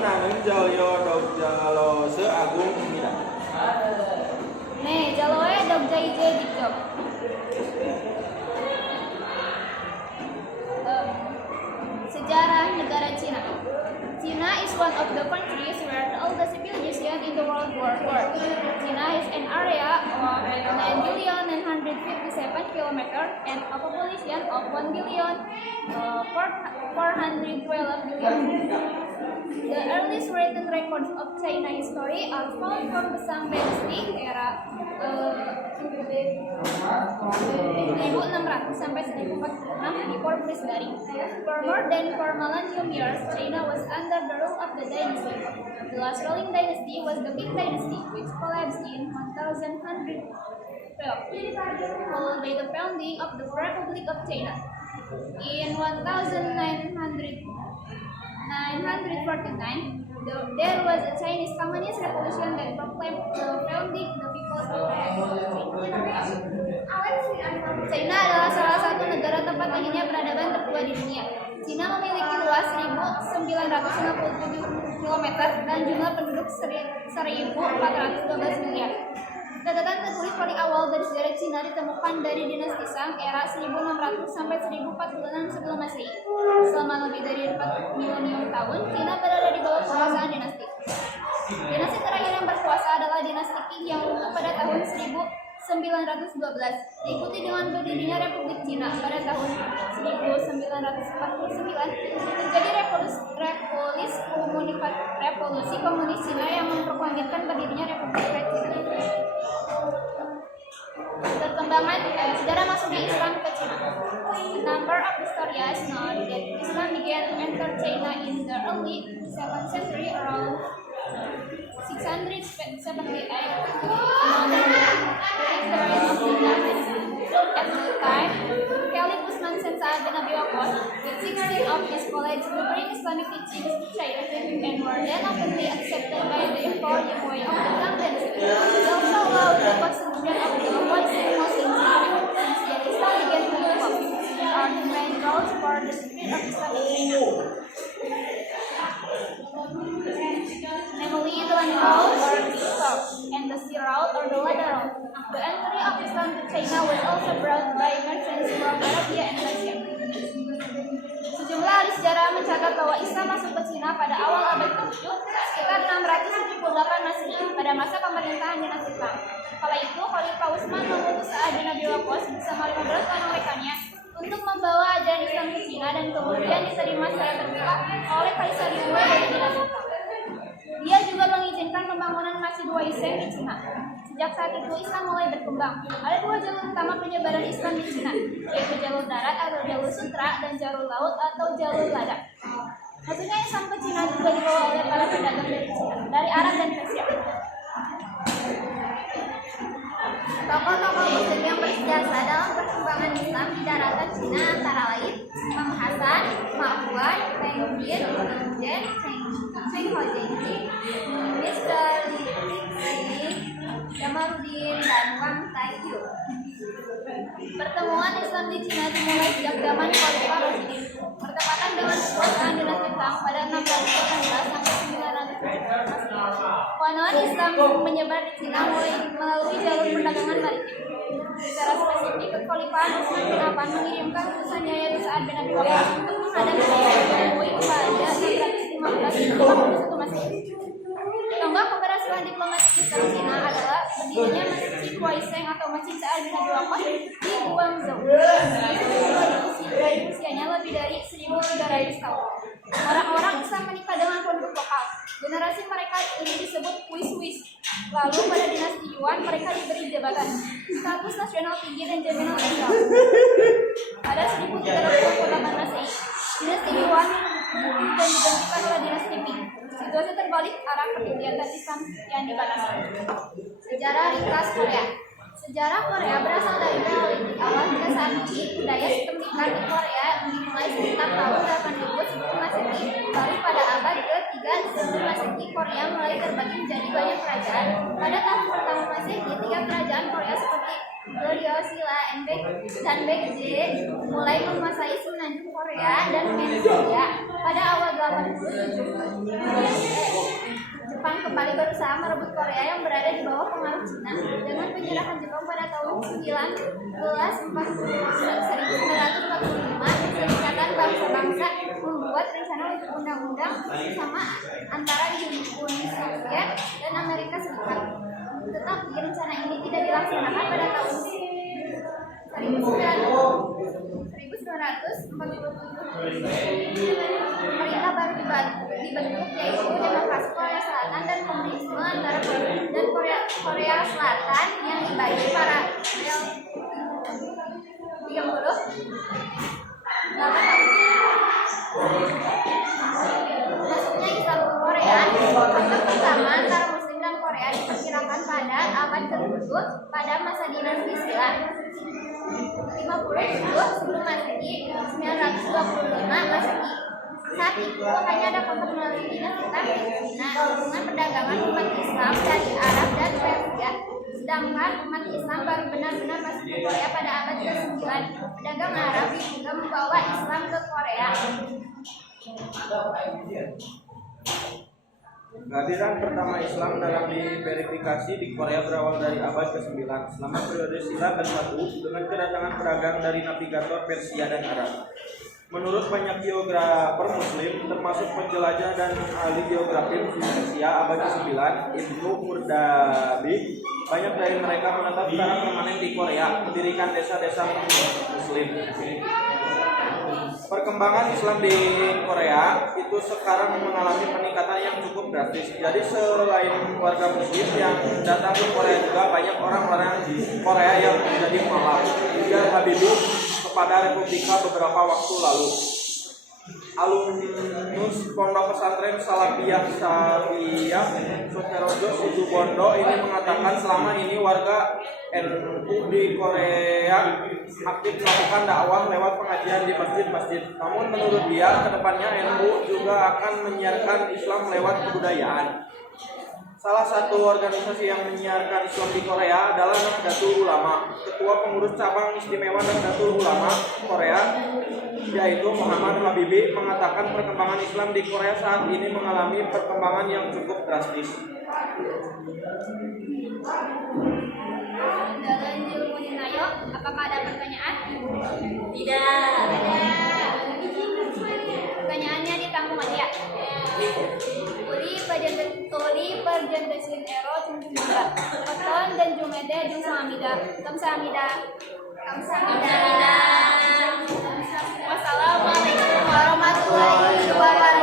meunangeun Jaya Dogjalo Seagung Mina. Ne, Jaloe Dogja Ije Dikjok. Sejarah negara Cina. China is one of the countries where the oldest civilization in the world were formed. China is an area of 9,957 kilometers and a population of 1,412 million. The earliest written records of China history are found from the Song Dynasty era 1600 sampai 1046 before Christ dari. For more than 4 millennium years, China was under the rule of the dynasty. The last ruling dynasty was the Ming Dynasty, which collapsed in 1112, followed by the founding of the Republic of China. In 1949, there was a Chinese Communist Revolution that proclaimed the founding the People's Republic of China. China adalah salah satu negara tempat lahirnya peradaban tertua di dunia. China memiliki luas 1.967 km dan jumlah penduduk 1.412 miliar. Catatan tertulis paling awal dari sejarah Cina ditemukan dari dinasti Shang era 1600 sampai 1046 sebelum Masehi. Selama lebih dari 4 milenium tahun, Cina berada di bawah kekuasaan dinasti. Dinasti terakhir yang berkuasa adalah dinasti Qing yang runtuh pada tahun 1912, diikuti dengan berdirinya Republik Cina pada tahun 1949. Terjadi revolusi komunis Cina yang memproklamasikan berdirinya Republik Cina. Perkembangan sejarah masuknya Islam ke Cina. A number of historians know that Islam began to enter China in the early 7th century around 678 At the time, Caliph Utsman sent Sa'ad bin Abi Waqqas with 16 of his colleagues to bring Islamic teachings to China and were then openly accepted by the Emperor Yinghui of the Tang Dynasty. He also allowed the construction of the Western Mosque in China, since yet Islam began to develop. There are two main routes for the spread of Islam in China. Namely, the land route or the route and the sea route or the ladder route. The entry of Islam to China was also brought by merchants from Arabia and Persia. Sejumlah ahli sejarah mencatat bahwa Islam masuk ke Cina pada awal abad ke-7 sekitar 678 Masehi pada masa pemerintahan dinasti Tang. Kala itu, Khalifah Utsman mengutus Sa'ad bin Abi Waqqas bersama 15 orang rekannya untuk membawa ajaran Islam ke Cina dan kemudian diterima secara terbuka oleh Kaisar Yinghui dari dinasti Tang. Dia juga mengizinkan pembangunan Masjid Waiseng di Cina. Sejak saat itu Islam mulai berkembang. Ada dua jalur utama penyebaran Islam di Cina, yaitu jalur darat atau jalur sutra dan jalur laut atau jalur ladak. Maksudnya Islam ke Cina juga dibawa oleh para pedagang dari Cina, dari Arab dan Persia. Tokoh-tokoh Muslim yang berjasa dalam perkembangan Islam di daratan Cina antara lain Imam Hasan, Ma'mun, Tengdin, Jen, Cheng Hojenji, Mr. Lixi, Jamaluddin, dan Wang Taiju. Pertemuan Islam di Cina dimulai sejak zaman Khalifah Rasyidin, bertepatan dengan kekuasaan dinasti Tang pada 618 sampai 900 Konon Islam menyebar di Cina melalui jalur perdagangan maritim. Secara spesifik, kekhalifahan Utsman bin Affan mengirimkan utusannya yaitu Sa'ad bin Abi Waqqas untuk menghadapi Yinghui pada 615 Masehi. Tonggak keberhasilan diplomatik Islam Cina adalah berdirinya Masjid Waiseng atau Masjid Sa'ad bin Abi Waqqas di Guangzhou. Dari usianya lebih dari 1.300 tahun. Orang-orang Islam menikah dengan penduduk lokal. Generasi mereka ini disebut Kuis-Kuis. Lalu pada dinasti Yuan mereka diberi jabatan, status nasional tinggi dan jaminan sosial. Pada 1328 Masehi, dinasti Yuan dan digantikan oleh dinasti Ming. Situasi terbalik arah ketinggian Islam yang dibatasi. Sejarah ringkas Korea. Sejarah Korea berasal dari Neolitik awal hingga saat ini. Budaya sistem nikah di Korea dimulai sekitar tahun 8000 sebelum Masehi. Lalu pada abad ke-3 sebelum Masehi, Korea mulai terbagi menjadi banyak kerajaan. Pada tahun pertama Masehi, 3 kerajaan Korea seperti Gloriosila dan Baek mulai menguasai semenanjung Korea dan Manchuria pada awal 87. Jepang kembali berusaha merebut Korea yang berada di bawah pengaruh Cina. Dengan penyerahan Jepang pada tahun 1945, Perserikatan Bangsa-Bangsa membuat rencana undang-undang bersama antara Uni Soviet dan Amerika Serikat. Tetapi rencana ini tidak dilaksanakan pada tahun 1947. Pemerintah baru dibentuk, yaitu Demokrasi Korea Selatan dan Komunisme antara dan Korea Selatan yang dibagi para 38 tahun. Masuknya Islam ke Korea, kontak pertama antara Muslim dan Korea diperkirakan pada abad ke-7 pada masa dinasti Silla. 57 sebelum Masehi, 925 Masehi. Saat itu hanya ada kontak melalui dinasti Tang di Cina, hubungan perdagangan umat Islam dari Arab dan Persia. Sedangkan umat Islam baru benar-benar masuk ke Korea pada abad ke-9. Pedagang Arab juga membawa Islam ke Korea. Kehadiran pertama Islam dalam diverifikasi di Korea berawal dari abad ke-9 selama periode Silla ke-1 dengan kedatangan pedagang dari navigator Persia dan Arab. Menurut banyak geografer Muslim, termasuk penjelajah dan ahli geografi Persia abad ke-9, Ibnu Murdabi, banyak dari mereka menetap secara permanen di Korea, mendirikan desa-desa Muslim. Perkembangan Islam di Korea itu sekarang mengalami peningkatan yang cukup drastis. Jadi selain warga Muslim yang datang ke Korea juga banyak orang-orang di Korea yang menjadi mualaf. Ujar Habibie kepada Republika beberapa waktu lalu. Alumnus Pondok Pesantren Salafiyah Syariah Soterojo Situbondo ini mengatakan selama ini warga NU di Korea aktif melakukan dakwah lewat pengajian di masjid-masjid. Namun menurut dia, kedepannya NU juga akan menyiarkan Islam lewat kebudayaan. Salah satu organisasi yang menyiarkan Islam di Korea adalah Nahdlatul Ulama. Ketua pengurus cabang istimewa Nahdlatul Ulama Korea, yaitu Muhammad Habibie, mengatakan perkembangan Islam di Korea saat ini mengalami perkembangan yang cukup drastis. Dalam Jilmuddin Ayo, apakah ada pertanyaan? Tidak. Ada. Pertanyaannya di kampung aja. Uli perjantasin ero cungcungga. Oton dan jumede jung samida. Kamsahamida. Wassalamualaikum warahmatullahi wabarakatuh.